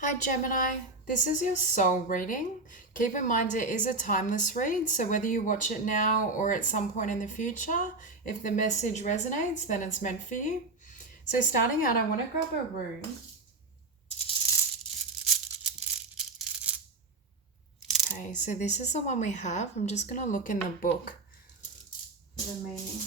Hi Gemini, this is your soul reading. Keep in mind it is a timeless read, so whether you watch it now or at some point in the future, if the message resonates, then it's meant for you. So starting out, I want to grab a rune. Okay, so this is the one we have. I'm just going to look in the book for the meaning.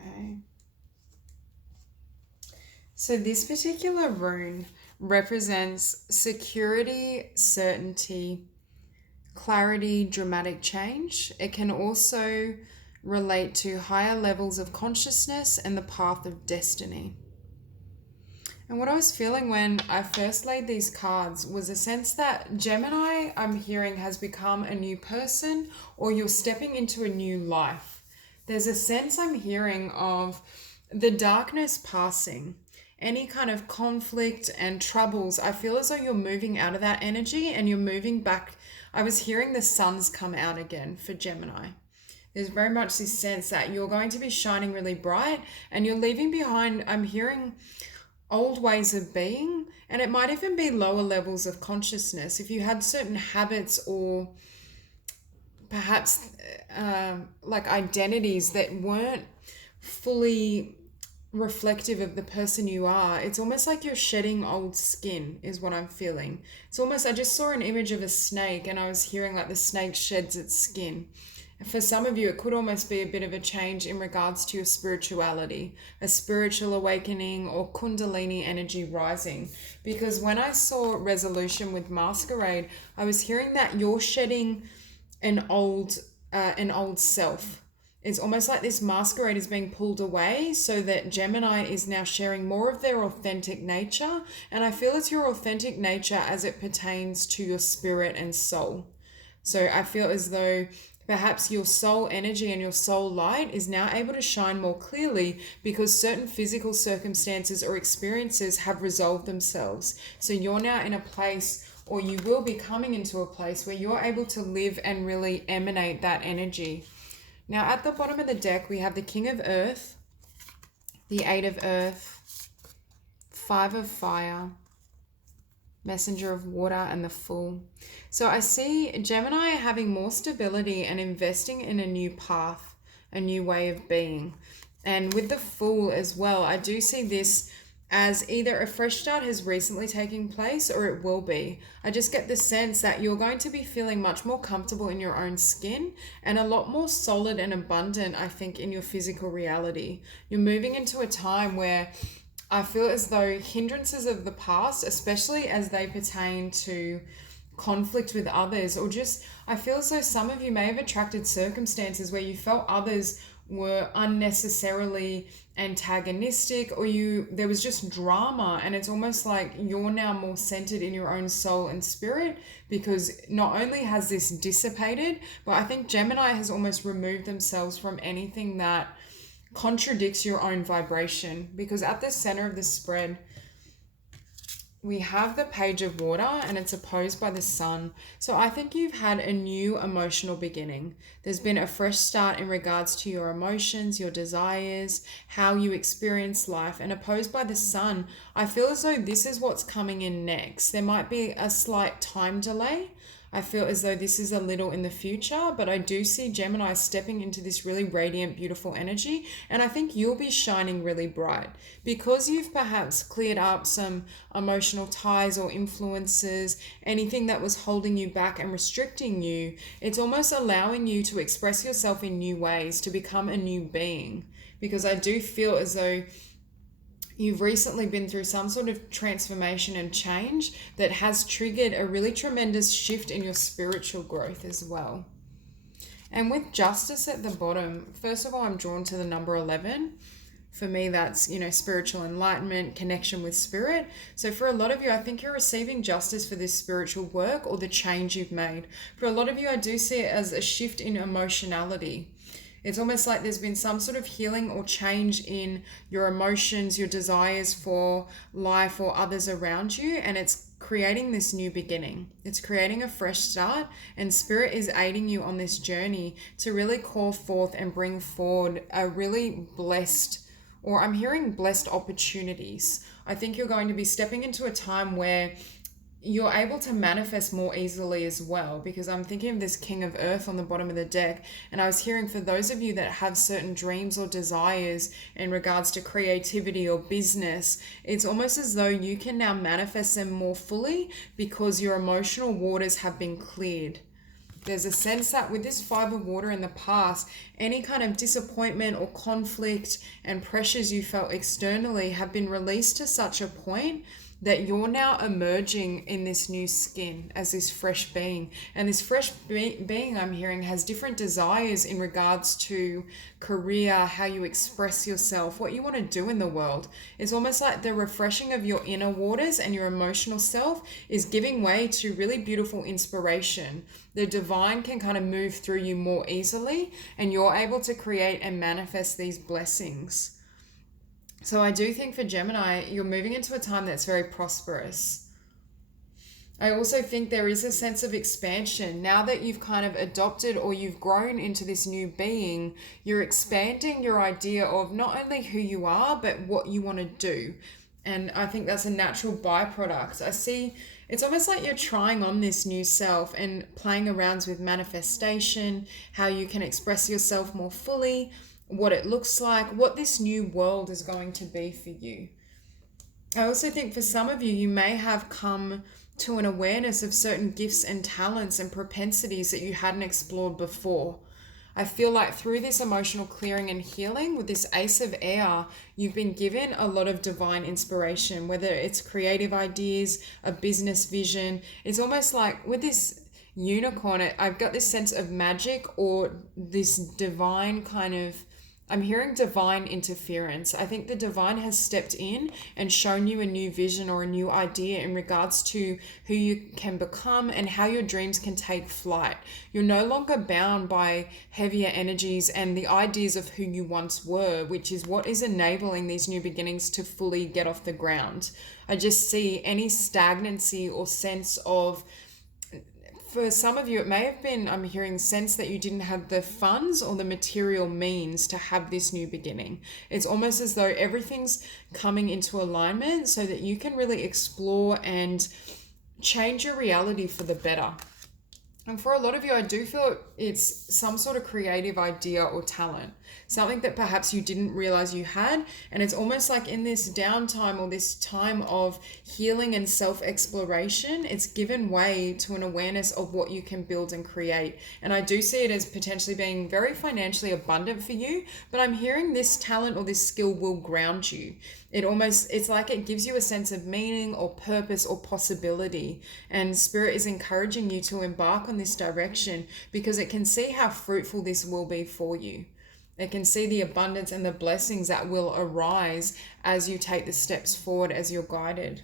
Okay. So this particular rune represents security, certainty, clarity, dramatic change. It can also relate to higher levels of consciousness and the path of destiny. And what I was feeling when I first laid these cards was a sense that Gemini, I'm hearing, has become a new person, or you're stepping into a new life. There's a sense I'm hearing of the darkness passing, any kind of conflict and troubles. I feel as though you're moving out of that energy and you're moving back. I was hearing the suns come out again for Gemini. There's very much this sense that you're going to be shining really bright and you're leaving behind, I'm hearing, old ways of being, and it might even be lower levels of consciousness. If you had certain habits or perhaps like identities that weren't fully reflective of the person you are, it's almost like you're shedding old skin is what I'm feeling. It's almost, I just saw an image of a snake and I was hearing like the snake sheds its skin. For some of you, it could almost be a bit of a change in regards to your spirituality, a spiritual awakening or kundalini energy rising. Because when I saw resolution with masquerade, I was hearing that you're shedding an old self. It's almost like this masquerade is being pulled away so that Gemini is now sharing more of their authentic nature. And I feel it's your authentic nature as it pertains to your spirit and soul. So I feel as though perhaps your soul energy and your soul light is now able to shine more clearly because certain physical circumstances or experiences have resolved themselves. So you're now in a place, or you will be coming into a place where you're able to live and really emanate that energy. Now at the bottom of the deck, we have the King of Earth, the Eight of Earth, Five of Fire, Messenger of Water, and the Fool. So I see Gemini having more stability and investing in a new path, a new way of being. And with the Fool as well, I do see this as either a fresh start has recently taken place or it will be. I just get the sense that you're going to be feeling much more comfortable in your own skin and a lot more solid and abundant, I think, in your physical reality. You're moving into a time where I feel as though hindrances of the past, especially as they pertain to conflict with others, or just, I feel as though some of you may have attracted circumstances where you felt others were unnecessarily antagonistic, or there was just drama, and it's almost like you're now more centered in your own soul and spirit because not only has this dissipated, but I think Gemini has almost removed themselves from anything that contradicts your own vibration, because at the center of the spread we have the Page of Water and it's opposed by the Sun. So I think you've had a new emotional beginning. There's been a fresh start in regards to your emotions, your desires, how you experience life, and opposed by the Sun. I feel as though this is what's coming in next. There might be a slight time delay. I feel as though this is a little in the future, but I do see Gemini stepping into this really radiant, beautiful energy. And I think you'll be shining really bright because you've perhaps cleared up some emotional ties or influences, anything that was holding you back and restricting you. It's almost allowing you to express yourself in new ways, to become a new being. Because I do feel as though you've recently been through some sort of transformation and change that has triggered a really tremendous shift in your spiritual growth as well. And with Justice at the bottom, first of all, I'm drawn to the number 11. For me, that's, spiritual enlightenment, connection with spirit. So for a lot of you, I think you're receiving justice for this spiritual work or the change you've made. For a lot of you, I do see it as a shift in emotionality. It's almost like there's been some sort of healing or change in your emotions, your desires for life or others around you, and it's creating this new beginning. It's creating a fresh start, and Spirit is aiding you on this journey to really call forth and bring forward a really blessed, or I'm hearing blessed opportunities. I think you're going to be stepping into a time where you're able to manifest more easily as well, because I'm thinking of this King of Earth on the bottom of the deck, and I was hearing for those of you that have certain dreams or desires in regards to creativity or business, it's almost as though you can now manifest them more fully because your emotional waters have been cleared. There's a sense that with this 5 of water in the past, any kind of disappointment or conflict and pressures you felt externally have been released to such a point that you're now emerging in this new skin as this fresh being. And this fresh being, I'm hearing, has different desires in regards to career, how you express yourself, what you want to do in the world. It's almost like the refreshing of your inner waters and your emotional self is giving way to really beautiful inspiration. The divine can kind of move through you more easily, and you're able to create and manifest these blessings. So I do think for Gemini, you're moving into a time that's very prosperous. I also think there is a sense of expansion. Now that you've kind of adopted or you've grown into this new being, you're expanding your idea of not only who you are, but what you want to do. And I think that's a natural byproduct. I see it's almost like you're trying on this new self and playing around with manifestation, how you can express yourself more fully, what it looks like, what this new world is going to be for you. I also think for some of you, you may have come to an awareness of certain gifts and talents and propensities that you hadn't explored before. I feel like through this emotional clearing and healing with this Ace of Air, you've been given a lot of divine inspiration, whether it's creative ideas, a business vision. It's almost like with this unicorn, I've got this sense of magic or this divine kind of, I'm hearing divine interference. I think the divine has stepped in and shown you a new vision or a new idea in regards to who you can become and how your dreams can take flight. You're no longer bound by heavier energies and the ideas of who you once were, which is what is enabling these new beginnings to fully get off the ground. I just see any stagnancy or sense of, for some of you, it may have been, I'm hearing, sense that you didn't have the funds or the material means to have this new beginning. It's almost as though everything's coming into alignment so that you can really explore and change your reality for the better. And for a lot of you, I do feel it's some sort of creative idea or talent, something that perhaps you didn't realize you had. And it's almost like in this downtime or this time of healing and self-exploration, it's given way to an awareness of what you can build and create. And I do see it as potentially being very financially abundant for you, but I'm hearing this talent or this skill will ground you. It's like it gives you a sense of meaning or purpose or possibility. And Spirit is encouraging you to embark on this direction because it can see how fruitful this will be for you. It can see the abundance and the blessings that will arise as you take the steps forward as you're guided.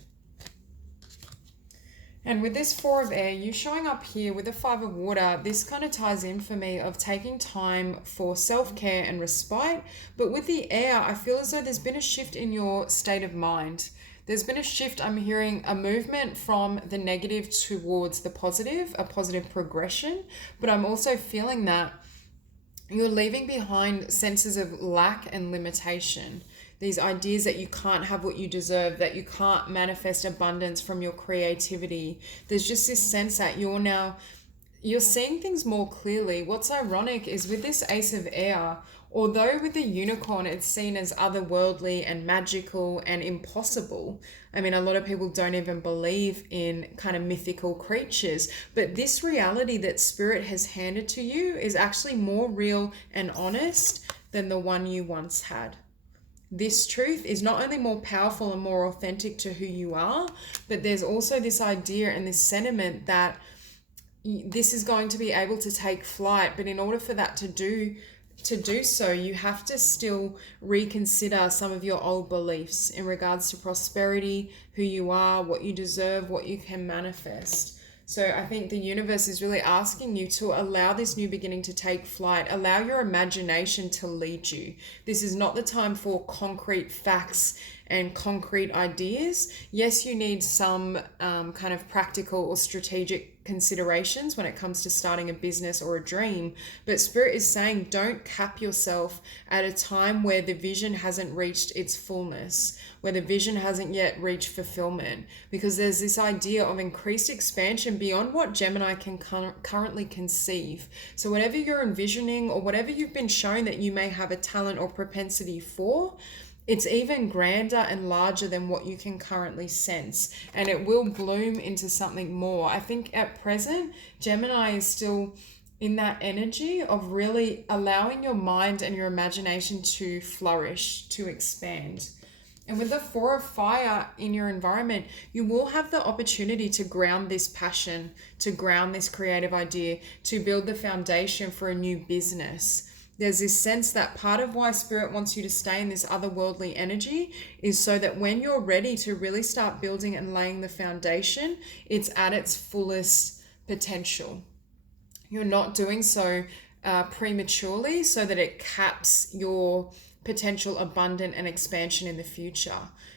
And with this 4 of air, you showing up here with the 5 of water, this kind of ties in for me of taking time for self-care and respite. But with the air, I feel as though there's been a shift in your state of mind. There's been a shift, I'm hearing a movement from the negative towards the positive, a positive progression. But I'm also feeling that you're leaving behind senses of lack and limitation. These ideas that you can't have what you deserve, that you can't manifest abundance from your creativity. There's just this sense that you're seeing things more clearly. What's ironic is with this Ace of Air, although with the unicorn it's seen as otherworldly and magical and impossible. I mean, a lot of people don't even believe in kind of mythical creatures, but this reality that Spirit has handed to you is actually more real and honest than the one you once had. This truth is not only more powerful and more authentic to who you are, but there's also this idea and this sentiment that this is going to be able to take flight. But in order for that to do to do so, you have to still reconsider some of your old beliefs in regards to prosperity, who you are, what you deserve, what you can manifest. So I think the universe is really asking you to allow this new beginning to take flight. Allow your imagination to lead you. This is not the time for concrete facts and concrete ideas. Yes, you need some kind of practical or strategic considerations when it comes to starting a business or a dream, but Spirit is saying don't cap yourself at a time where the vision hasn't reached its fullness, where the vision hasn't yet reached fulfillment, because there's this idea of increased expansion beyond what Gemini can currently conceive. So whatever you're envisioning or whatever you've been shown that you may have a talent or propensity for, it's even grander and larger than what you can currently sense, and it will bloom into something more. I think at present, Gemini is still in that energy of really allowing your mind and your imagination to flourish, to expand. And with the Four of Fire in your environment, you will have the opportunity to ground this passion, to ground this creative idea, to build the foundation for a new business. There's this sense that part of why Spirit wants you to stay in this otherworldly energy is so that when you're ready to really start building and laying the foundation, it's at its fullest potential. You're not doing so prematurely so that it caps your potential abundant and expansion in the future.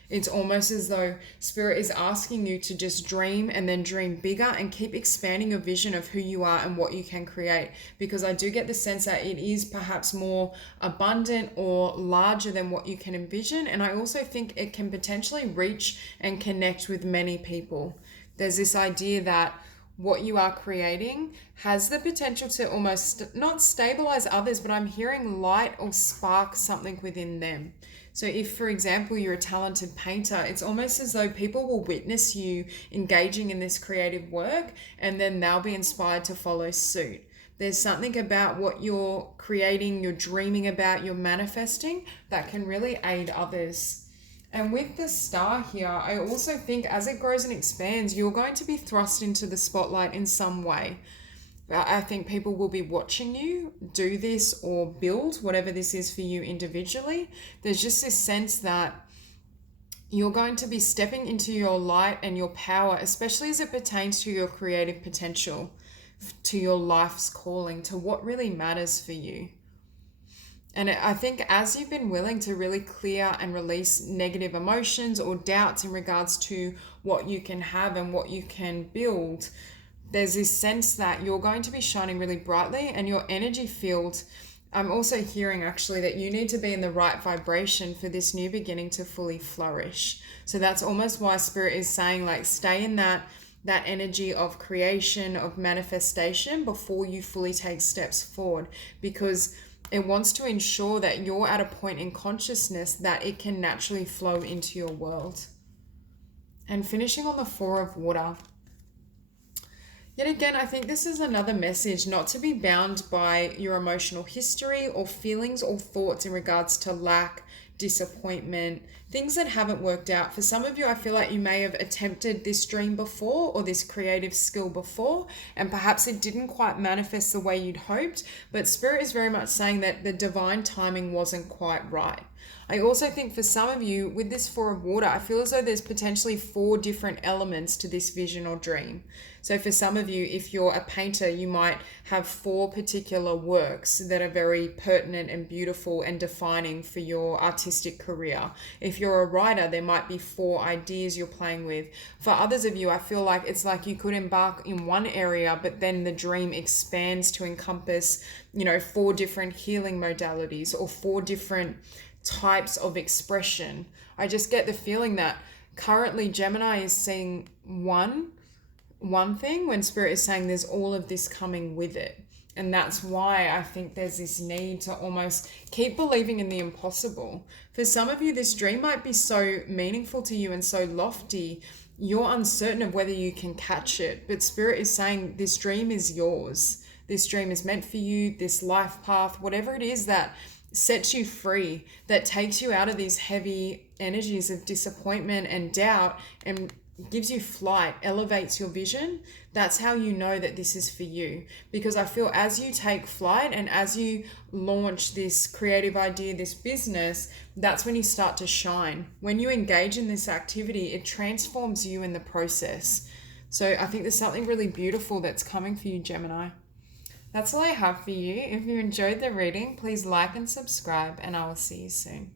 It's almost as though Spirit is asking you to just dream and then dream bigger and keep expanding your vision of who you are and what you can create. Because I do get the sense that it is perhaps more abundant or larger than what you can envision. And I also think it can potentially reach and connect with many people. There's this idea that what you are creating has the potential to almost not stabilize others, but I'm hearing light or spark something within them. So if, for example, you're a talented painter, it's almost as though people will witness you engaging in this creative work and then they'll be inspired to follow suit. There's something about what you're creating, you're dreaming about, you're manifesting that can really aid others. And with the star here, I also think as it grows and expands, you're going to be thrust into the spotlight in some way. I think people will be watching you do this or build whatever this is for you individually. There's just this sense that you're going to be stepping into your light and your power, especially as it pertains to your creative potential, to your life's calling, to what really matters for you. And I think as you've been willing to really clear and release negative emotions or doubts in regards to what you can have and what you can build, there's this sense that you're going to be shining really brightly, and your energy field, I'm also hearing actually that you need to be in the right vibration for this new beginning to fully flourish. So that's almost why Spirit is saying, like, stay in that energy of creation, of manifestation before you fully take steps forward, because it wants to ensure that you're at a point in consciousness that it can naturally flow into your world. And finishing on the Four of Water. Yet again, I think this is another message not to be bound by your emotional history or feelings or thoughts in regards to lack, disappointment, things that haven't worked out. For some of you, I feel like you may have attempted this dream before or this creative skill before, and perhaps it didn't quite manifest the way you'd hoped, but Spirit is very much saying that the divine timing wasn't quite right. I also think for some of you, with this Four of Water, I feel as though there's potentially 4 different elements to this vision or dream. So for some of you, if you're a painter, you might have 4 particular works that are very pertinent and beautiful and defining for your artistic career. If you're a writer, there might be 4 ideas you're playing with. For others of you, I feel like it's like you could embark in one area, but then the dream expands to encompass, 4 different healing modalities or 4 different types of expression. I just get the feeling that currently Gemini is seeing one thing when Spirit is saying there's all of this coming with it. And that's why I think there's this need to almost keep believing in the impossible. For some of you, this dream might be so meaningful to you and so lofty, you're uncertain of whether you can catch it. But Spirit is saying this dream is yours. This dream is meant for you, this life path, whatever it is that sets you free, that takes you out of these heavy energies of disappointment and doubt and gives you flight, elevates your vision, that's how you know that this is for you. Because I feel as you take flight and as you launch this creative idea, this business, that's when you start to shine. When you engage in this activity, it transforms you in the process. So I think there's something really beautiful that's coming for you, Gemini. That's all I have for you. If you enjoyed the reading, please like and subscribe, and I will see you soon.